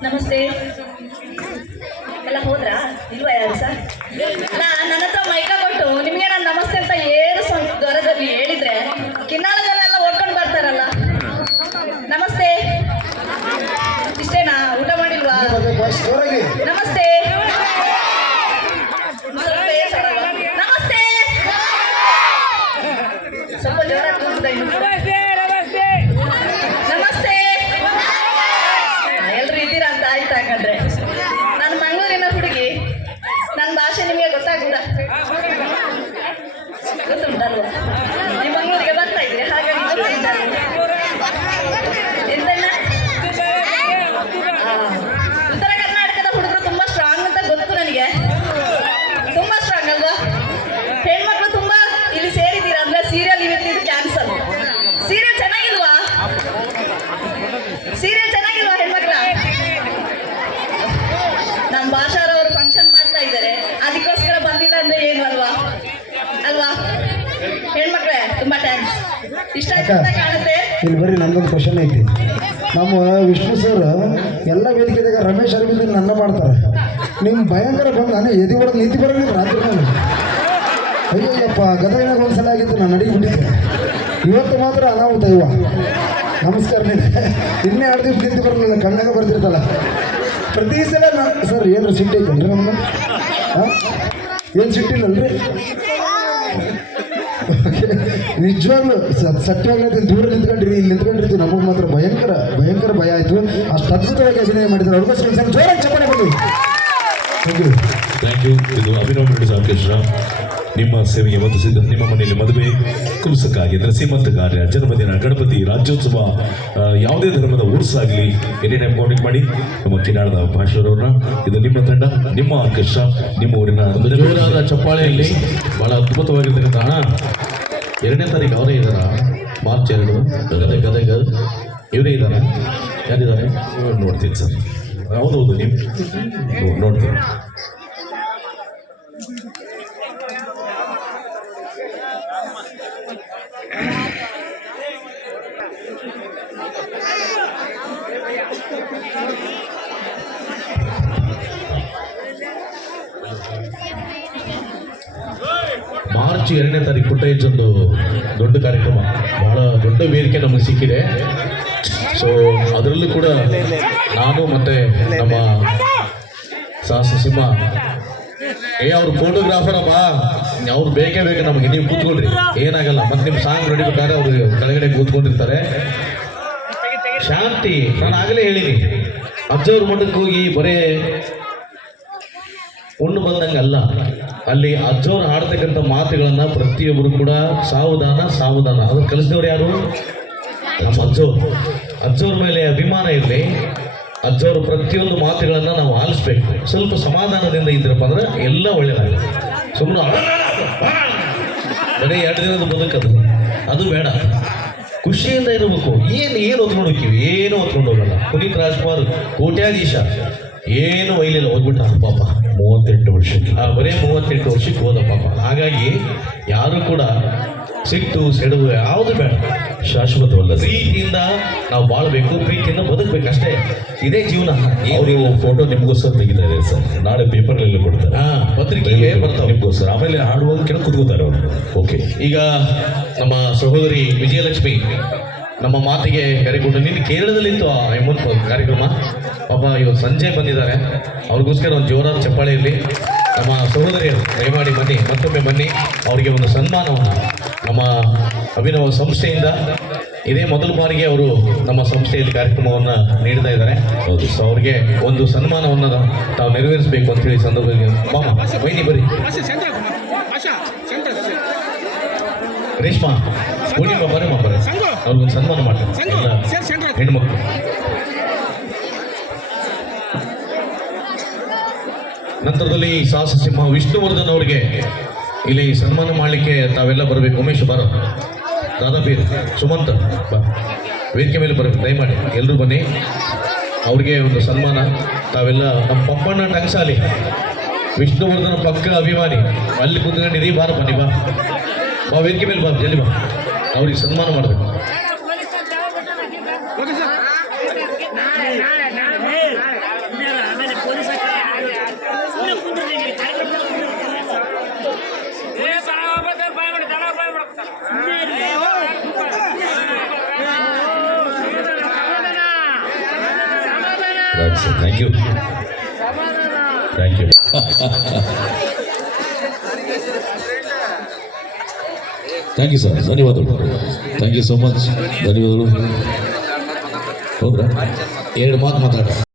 ನಮಸ್ತೆ. ಎಲ್ಲ ಹೋದ್ರಾ? ಇಲ್ವಾ ಯಾರು ಸರ್? ಭಾಷಾರವರು ಫಂಕ್ಷನ್ ಮಾಡ್ತಾ ಇದ್ದಾರೆ ಅದಕ್ಕೋಸ್ಕರ ಬಂದಿಲ್ಲ ಅಂದ್ರೆ ಏನು ಅಲ್ವಾ? ಅಲ್ವಾ ಹೆಣ್ಮಕ್ಳೇ ತುಂಬಾ ಥ್ಯಾಂಕ್ಸ್ ಇಷ್ಟ ಕಾಣುತ್ತೆ. ಇಲ್ಲಿ ಬರ್ರಿ ನಂದೊಂದು ಕ್ವಶನ್ ಐತಿ. ನಮ್ಮ ವಿಷ್ಣು ಸರ್ ಎಲ್ಲ ವೇದಿಕೆದಾಗ ರಮೇಶ್ ಅರವಿಂದ್ ನನ್ನ ಮಾಡ್ತಾರೆ. ನಿಮ್ಮ ಭಯಂಕರ ಬಂದು ನಾನು ಎದಿ ಹೊಡೆದು ನಿಂತು ಬರೋದಿಲ್ಲ ರಾತ್ರಿ ನಾನು ಅಯ್ಯಯ್ಯಪ್ಪ ಗದಗಿನಾಗ ಒಂದ್ಸಲ ಆಗಿತ್ತು ನಾನು ಅಡಿಗೆ ಬಿಟ್ಟಿದ್ದೆ ಇವತ್ತು ಮಾತ್ರ ಅನಾಹುತ ಇವ. ನಮಸ್ಕಾರ ನೀನು ಇನ್ನೇ ಎರಡು ದಿವಸ ನಿಂತು ಬರಲಿಲ್ಲ ಕಣ್ಣಾಗ ಬರ್ತಿರ್ತಲ್ಲ. ಪ್ರತಿ ಸಲ ನಾ ಸರ್ ಏನು ಸಿಟ್ಟು ಐತಲ್ರಿ ನಮ್ಗೆ ಏನು ಸಿಟ್ಟಿಲ್ಲಲ್ರಿ? ನಿಜವಾಗ್ಲು ಸತ್ಯವಾಗ್ಲೂ ದೂರ ನಿಂತ್ಕೊಂಡ್ರಿ, ಇಲ್ಲಿ ನಿಂತ್ಕೊಂಡಿರ್ತೀವಿ. ನಮಗೆ ಮಾತ್ರ ಭಯಂಕರ ಭಯಂಕರ ಭಯ ಆಯಿತು. ಅಷ್ಟು ಅದ್ಭುತವಾಗಿ ಅಭಿನಯ ಮಾಡಿದ್ರು ಅವ್ರಿಗೋಸ್ಕರ ಜೋರಾಗಿ ಚಪ್ಪಾಳೆ ಬನ್ನಿ ಥ್ಯಾಂಕ್ ಯು ಇದು ಅಭಿನವ್ ಮೆಡಿಸ್ ಆರ್ಕೆಸ್ಟ್ರಾ ನಿಮ್ಮ ಸೇವೆಗೆ ಒಂದು ಸಿದ್ಧ ನಿಮ್ಮ ಮನೆಯಲ್ಲಿ ಮದುವೆ ಕುಲಸಕ್ಕಾಗಿ ನರಸಿಂಹಂತ ಕಾರ್ಯ ಜನ್ಮದಿನ, ಗಣಪತಿ, ರಾಜ್ಯೋತ್ಸವ ಯಾವುದೇ ಧರ್ಮದ ಉರ್ಸಾಗಲಿ ಎನಿ ಟೈಮ್ ಕಾಂಟ್ಯಾಕ್ಟ್ ಮಾಡಿ, ನಮ್ಮ ಕಿನಾಳದ ಭಾಷೆಯವರನ್ನ ಇದು ನಿಮ್ಮ ತಂಡ, ನಿಮ್ಮ ಆಕರ್ಷ ನಿಮ್ಮ ಊರಿನ ಚಪ್ಪಾಳೆಯಲ್ಲಿ ಬಹಳ ಅದ್ಭುತವಾಗಿರ್ತಕ್ಕಂಥ ಹಣ. ಎರಡನೇ ತಾರೀಕು ಅವರೇ ಇದ್ದಾರ? ಮಾರ್ಚ್ ಎರಡು. ಗದಗ ಗದಗ. ಇವರೇ ಇದ್ದಾರ? ಯಾರಿದ್ದಾರೆ? ನೋಡ್ತೀನಿ ಸರ್. ಹೌದೌದು, ನೀವು. ನೋಡ್ತೀನಿ. ಮಾರ್ಚ್ ಎರಡನೇ ತಾರೀಕು ಪುಟ್ಟ ಒಂದು ದೊಡ್ಡ ಕಾರ್ಯಕ್ರಮ. ಬಹಳ ದೊಡ್ಡ ವೇದಿಕೆ ನಮಗೆ ಸಿಕ್ಕಿದೆ. ಸೊ ಅದರಲ್ಲೂ ಕೂಡ ನಾನು ಮತ್ತೆ ನಮ್ಮ ಸಾಹಸ ಸಿಂಹ, ಏ, ಅವ್ರ ಫೋಟೋಗ್ರಾಫರ್ ಅಪ್ಪ, ಅವ್ರು ಬೇಕೇ ಬೇಕು ನಮಗೆ, ನೀವು ಕೂತ್ಕೊಳ್ರಿ. ಏನಾಗಲ್ಲ, ಮತ್ತೆ ನಿಮ್ಮ ಸಾಂಗ್ ನಡಿಬೇಕಾದ್ರೆ ಅವರು ಕೆಳಗಡೆ ಕೂತ್ಕೊಂಡಿರ್ತಾರೆ. ಶಾಂತಿ, ನಾನು ಆಗಲೇ ಹೇಳಿನಿ. ಅಜ್ಜವ್ರ ಮಠಕ್ಕೆ ಹೋಗಿ ಬರೇ ಉಣ್ಣು ಬಂದಂಗೆ ಅಲ್ಲ. ಅಲ್ಲಿ ಅಜ್ಜವ್ರು ಆಡ್ತಕ್ಕಂಥ ಮಾತುಗಳನ್ನ ಪ್ರತಿಯೊಬ್ಬರು ಕೂಡ ಸಾವುದಾನ ಸಾವುದಾನ ಅದನ್ನು ಕಲಿಸಿದವ್ರು ಯಾರು? ನಮ್ಮ ಅಜ್ಜವ್ರು ಅಜ್ಜವ್ರ ಮೇಲೆ ಅಭಿಮಾನ ಇರಲಿ. ಅಜ್ಜವ್ರ ಪ್ರತಿಯೊಂದು ಮಾತುಗಳನ್ನ ನಾವು ಆಲಿಸ್ಬೇಕು. ಸ್ವಲ್ಪ ಸಮಾಧಾನದಿಂದ ಇದ್ರಪ್ಪ ಅಂದ್ರೆ ಎಲ್ಲ ಒಳ್ಳೇದಾಗುತ್ತೆ. ಸುಮ್ಮನೆ ಬರೀ ಎರಡು ದಿನದ ಬದುಕದು ಅದು. ಬೇಡ. ಖುಷಿಯಿಂದ ಇರಬೇಕು. ಏನು ಏನು ಹೊತ್ಕೊಂಡು ಹೋಗ್ತೀವಿ? ಏನು ಹೊತ್ಕೊಂಡು ಹೋಗಲ್ಲ. ಪುನೀತ್ ರಾಜ್ಕುಮಾರ್ ಕೋಟ್ಯಾಧೀಶ. ಏನು ಒಯ್ಲಿಲ್ಲ ಹೋಗ್ಬಿಟ್ಟ ಪಾಪ. ಮೂವತ್ತೆಂಟು ವರ್ಷಕ್ಕೆ ಬರೀ ಮೂವತ್ತೆಂಟು ವರ್ಷಕ್ಕೆ ಹೋದ ಪಾಪ. ಹಾಗಾಗಿ ಯಾರು ಕೂಡ ಸಿಟ್ಟು ಸೆಡುವು ಯಾವುದು ಬೇಡ. ಶಾಶ್ವತವಲ್ಲ ಪ್ರೀತಿಯಿಂದ ನಾವು ಬಾಳ್ಬೇಕು ಪ್ರೀತಿಯಿಂದ ಬದುಕಬೇಕು ಅಷ್ಟೇ. ಇದೇ ಜೀವನ. ಅವರು ಫೋಟೋ ನಿಮಗೋಸ್ಕರ ತೆಗಿತಾರೆ ಸರ್. ನಾಳೆ ಪೇಪರ್ಗಳಲ್ಲಿ ಕೊಡ್ತಾರೆ. ಹಾ ಪತ್ರಿಕೆಗೆ ಬರ್ತಾವೆ ನಿಮಗೋಸ್ಕರ. ಆಮೇಲೆ ಹಾಡುವಾಗ ಕೆಳ ಕುತ್ಕೋತಾರೆ ಅವರು. ಓಕೆ ಈಗ ನಮ್ಮ ಸಹೋದರಿ ವಿಜಯಲಕ್ಷ್ಮಿ ನಮ್ಮ ಮಾತಿಗೆ ಕರೆಕೊಂಡು ನಿನ್ನ ಕೇರಳದಲ್ಲಿತ್ತು ಆ ಎಮ್ಮನ್ ಕಾರ್ಯಕ್ರಮ. ಪಾಪ ಇವತ್ತು ಸಂಜೆ ಬಂದಿದ್ದಾರೆ. ಅವ್ರಿಗೋಸ್ಕರ ಒಂದು ಜೋರಾದ ಚಪ್ಪಾಳೆ ಇರಲಿ. ನಮ್ಮ ಸಹೋದರಿಯರು ದಯಮಾಡಿ ಬನ್ನಿ ಮತ್ತೊಮ್ಮೆ ಬನ್ನಿ. ಅವರಿಗೆ ಒಂದು ಸನ್ಮಾನವನ್ನು ನಮ್ಮ ಅಭಿನವ ಸಂಸ್ಥೆಯಿಂದ ಇದೇ ಮೊದಲ ಬಾರಿಗೆ ಅವರು ನಮ್ಮ ಸಂಸ್ಥೆಯಲ್ಲಿ ಕಾರ್ಯಕ್ರಮವನ್ನು ನೀಡ್ತಾ ಇದ್ದಾರೆ. ಹೌದು. ಸೊ ಅವ್ರಿಗೆ ಒಂದು ಸನ್ಮಾನವನ್ನು ತಾವು ನೆರವೇರಿಸಬೇಕು ಅಂತ ಹೇಳಿ ಸಂದರ್ಭದಲ್ಲಿ. ಮಾಮ ಬೈನಿ ಬರೀ. ರೇಷ್ಮಾ ಪೂರ್ಣಿಮಾ ಬರಮ್ಮ ಬರ. ಅವ್ರಿಗೊಂದು ಸನ್ಮಾನ ಮಾಡ್ತಾರೆ. ಹೆಣ್ಮಕ್ಳು. ನಂತರದಲ್ಲಿ ಸಾಹಸ ಸಿಂಹ ವಿಷ್ಣುವರ್ಧನ್ ಅವರಿಗೆ ಇಲ್ಲಿ ಸನ್ಮಾನ ಮಾಡಲಿಕ್ಕೆ ತಾವೆಲ್ಲ ಬರಬೇಕು. ಉಮೇಶ್ ಬಾರ ದಾದಾಪೀರ್ ಸುಮಂತ್ ವೇದಿಕೆ ಮೇಲೆ ಬರಬೇಕು. ದಯಮಾಡಿ ಎಲ್ಲರೂ ಬನ್ನಿ. ಅವ್ರಿಗೆ ಒಂದು ಸನ್ಮಾನ. ತಾವೆಲ್ಲ ನಮ್ಮ ಪಪ್ಪಣ್ಣ ಟಂಗ್ಸಾಲಿ, ವಿಷ್ಣುವರ್ಧನ ಪಕ್ಕ ಅಭಿಮಾನಿ. ಅಲ್ಲಿ ಕುತ್ಕೊಂಡಿದ್ದೀವಿ ಬಾರ ಬನ್ನಿ, ಬಾ. ಬಾ, ವೇದಿಕೆ ಮೇಲೆ ಬಾ. ಜಲ್ಲಿ ಬಾ. ಅವ್ರಿಗೆ ಸನ್ಮಾನ ಮಾಡಬೇಕು. Right sir thank you thank you thank you sir ಧನ್ಯವಾದಗಳು ಥ್ಯಾಂಕ್ ಯು ಸೋ ಮಚ್ ಧನ್ಯವಾದಗಳು ಹೌದ್ರಾ ಎರಡು ಮಾತು ಮಾತಾಡ